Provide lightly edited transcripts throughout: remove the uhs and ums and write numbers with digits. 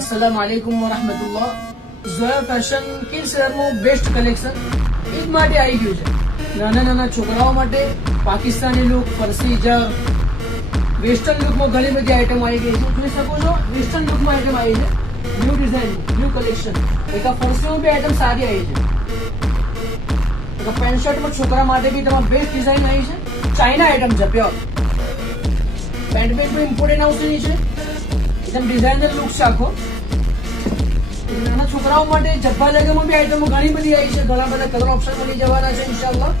अस्सलामुअलैकुम वरहमतुल्लाह। Zoya fashion kids વેરમાં બેસ્ટ કલેક્શન ઈદ માટે આવી ગયું છે। નાના નાના છોકરાઓ માટે પાકિસ્તાની લુક, ફરસી જર, વેસ્ટર્ન લુકમાં ઘણી બધી આઈટમ આવી ગઈ છે। જોઈ શકો છો વેસ્ટર્ન લુકમાં આઈટમ આવી છે, ન્યૂ ડિઝાઇન, ન્યૂ કલેક્શન। એક આ ફરસીમાં બી આઈટમ સારી આવી છે। એક પેન્ટ શર્ટમાં છોકરા માટે બી તમારે બેસ્ટ ડિઝાઇન આવી છે, ચાઇના આઈટમ છે પ્યોર। પેન્ટ બેલ્ટ પણ ઇમ્પોર્ટેન્ટ આવશે નીચે, એકદમ ડિઝાઇનર લુક છે આખો। નાના છોકરાઓ માટે જબ્બા લેગમાં બી આઈટમો ઘણી બધી આવી છે, ઘણા બધા કલર ઓપ્શન મળી જવાના છે ઇન્શાલ્લાહ।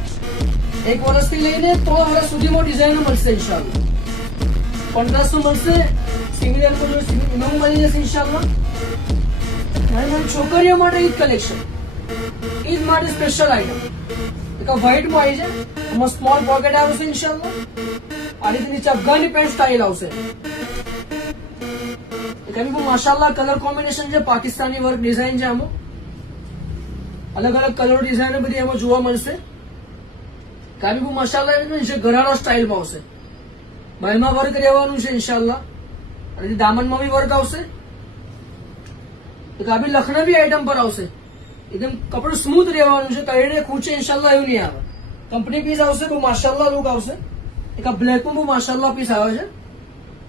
1 વર્ષથી લઈને 3 વર્ષ સુધીમાં ડિઝાઇનો મળશે ઇન્શાલ્લાહ। કોન્ટ્રાસ્ટ મળશે, સિમિલર ઇમામ મળી જશે ઇન્શાલ્લાહ। અને છોકરીઓ માટે ઈદ કલેક્શન, ઈદ માટે સ્પેશિયલ આઈટમ એક વ્હાઈટમાં આવી છે, એમાં સ્મોલ પોકેટ આવશે ઇન્શાલ્લાહ। આ રીતે નીચે અફઘાની પેન્ટ સ્ટાઇલ આવશે। माशाल्लाह कलर कॉम्बिनेशन છે, પાકિસ્તાની વર્ક ડિઝાઇન છે। આમાં અલગ અલગ કલર ડિઝાઇન બધી એમાં જોવા મળશે। કાબી માશાલ્લાહ છે, ઘરારા સ્ટાઇલમાં આવશે, બાયમાં વર્ક રહેવાનું છે ઇન્શાલ્લાહ। અને દામનમાં બી વર્ક આવશે। કાબી લખનવી આઈટમ પર આવશે, એકદમ કપડું સ્મૂથ રહેવાનું છે, તળીને ખૂંચે ઇન્શાલ્લાહ એવું નહીં આવે। કંપની પીસ આવશે, બહુ માશાલ્લાહ લુક આવશે। એક આ બ્લેકમાં બહુ માશાલ્લાહ પીસ આવે છે,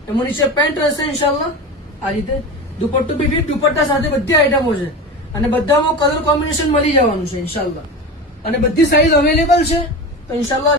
એમાં નીચે પેન્ટ રહેશે ઇન્શાલ્લાહ। આ રીતે દુપટ્ટો બી વિથ દુપટ્ટા સાથે બધી આઈટમો છે, અને બધામાં કલર કોમ્બિનેશન મળી જવાનું છે ઇન્શાલ્લાહ। અને બધી સાઈઝ અવેલેબલ છે, તો ઇન્શાલ્લાહ